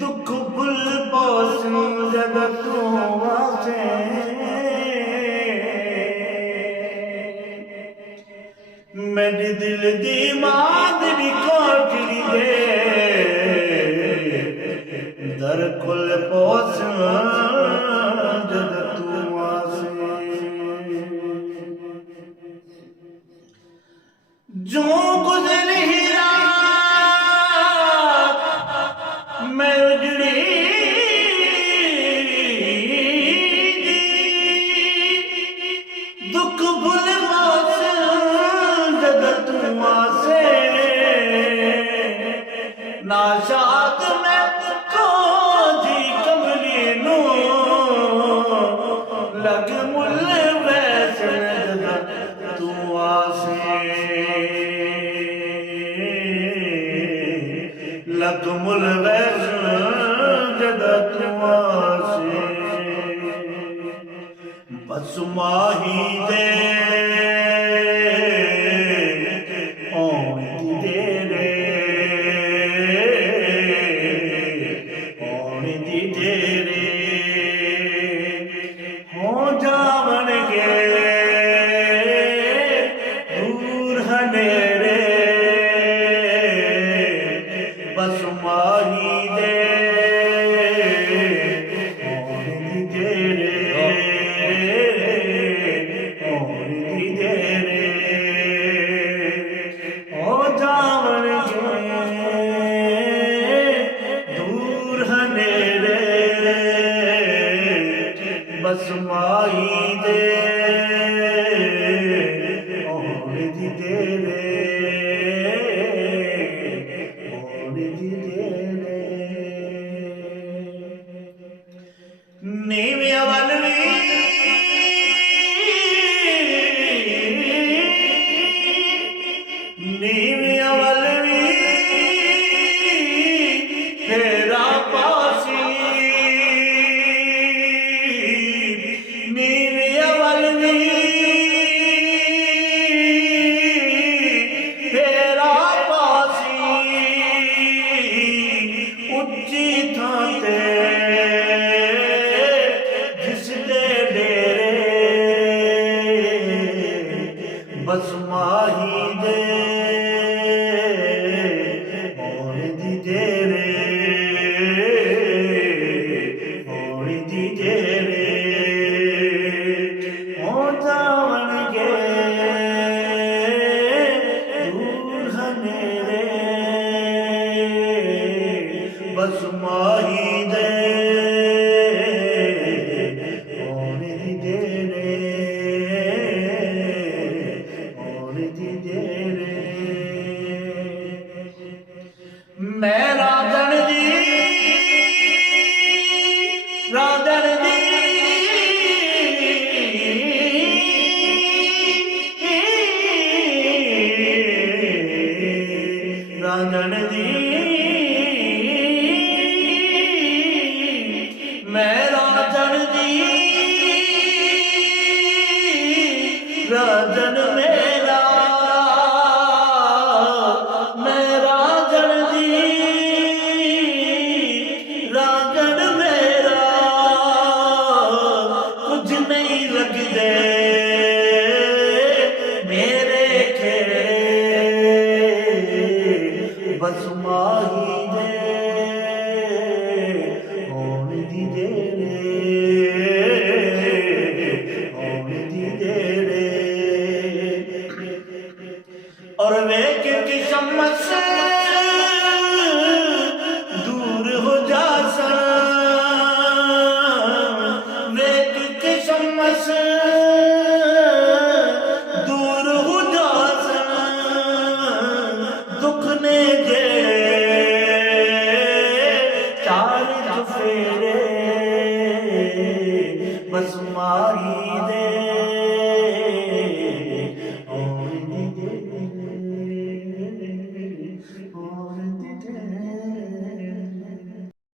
दुख भुल पोसू जग तू वासे मेरी दिल दी मादरी कोठड़ी दे दर कुल पोसू जग तू वासे जो गुजरी मैं उजड़ी दुख भुल जगत से नाशाद में खोजी कमली नू लग मुल वैसे तू आसे लग मुल वैसे जगत आसे बस माही दे हो जावन गे दूर हनेरे बस माही दे हो जावन दूर हनेरे बस माही दे ओढ़ दी दे नीविया वलवी नीविया वलवी तेरा पासी नीविया वलवी तेरा पासी उच्ची थाते बस माही दे ओढ़ दी दे ओढ़ दी दे हो जावन गे दूर हनेरे बस माही दे ओढ़ दी दे मैं राधन दी राधन दी राधन दी बस माही दे